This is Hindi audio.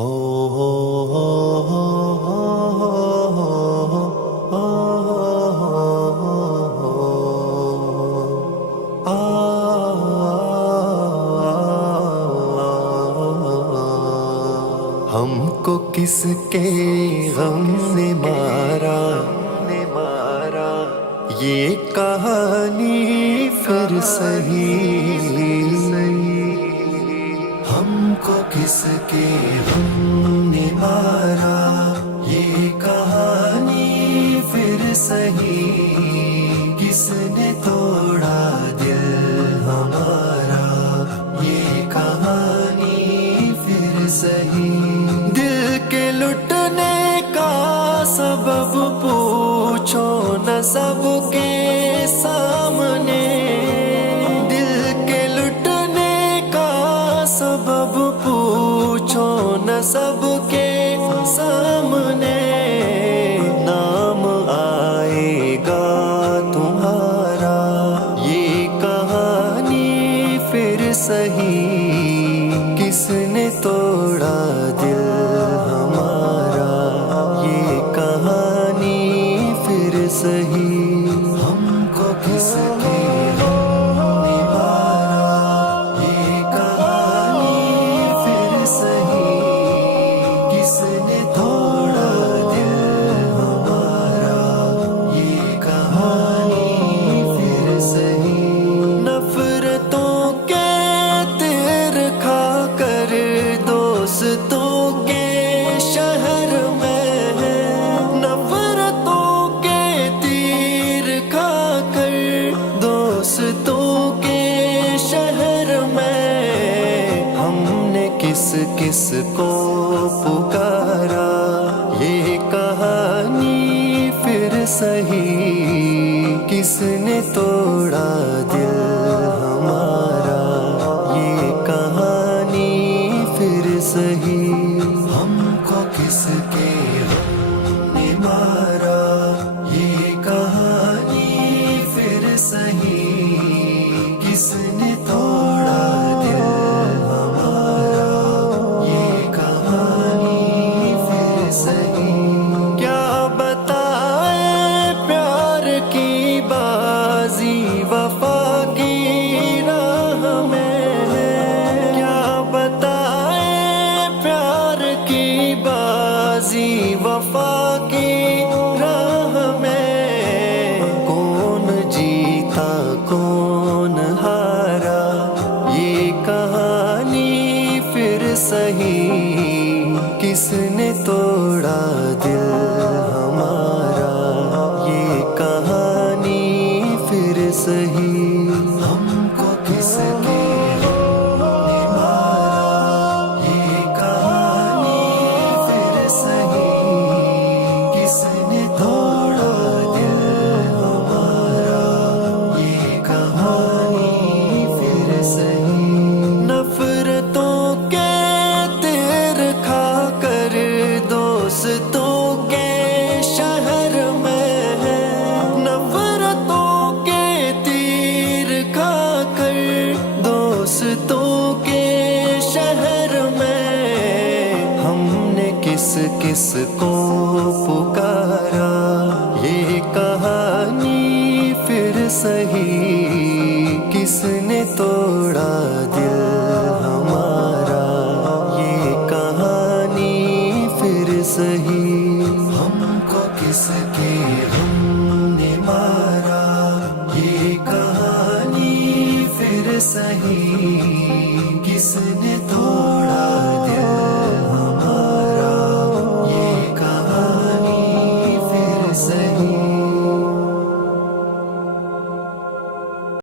हो हो हो हो हो हो आ हमको किसके गम ने मारा ये कहानी फिर सही। हमको किसके गम ने मारा ये कहानी फिर सही। किसने तोड़ा दिल हमारा ये कहानी फिर सही। दिल के लुटने का सबब पूछो न सबके सामने। दिल के लुटने का सबब पूछो न सबके सामने। नाम आएगा तुम्हारा ये कहानी फिर सही। किसने तोड़ा दिल हमारा ये कहानी फिर सही। हमको किसके गम ने मारा ये कहानी फिर सही। किसने तोड़ा दिल हमारा ये कहानी फिर सही। नफरतों के तीर खा कर दोस्तों के शहर में। नफरतों के तीर खा कर दोस्तों के शहर में। हमने किस किस को पुकारा ये कहानी फिर सही। किसने तोड़ा दिल हमारा ये कहानी फिर सही। हमको किसके गम ने मारा ये कहानी फिर सही। किसने तोड़ा दिल हमारा ये कहानी फिर सही। क्या बताए प्यार की बाजी वफा की राह में। क्या बताए प्यार की बाजी वफा की राह में। कौन जीता कौन हारा ये कहानी फिर सही। किसने तोड़ा दिल हमारा ये कहानी फिर सही। हमको किसके गम ने मारा ये कहानी फिर सही। किसने तोड़ा दिल हमारा ये कहानी फिर सही। नफरतों के तीर खा कर दोस्तों के शहर में। नफरतों के तीर खा कर दोस्तों के शहर में। हमने किस किस को पुकारा ये कहानी फिर सही। किसने तोड़ा दिल हमारा ये कहानी फिर सही। हमको किसके गम ने मारा ये कहानी फिर सही। किसने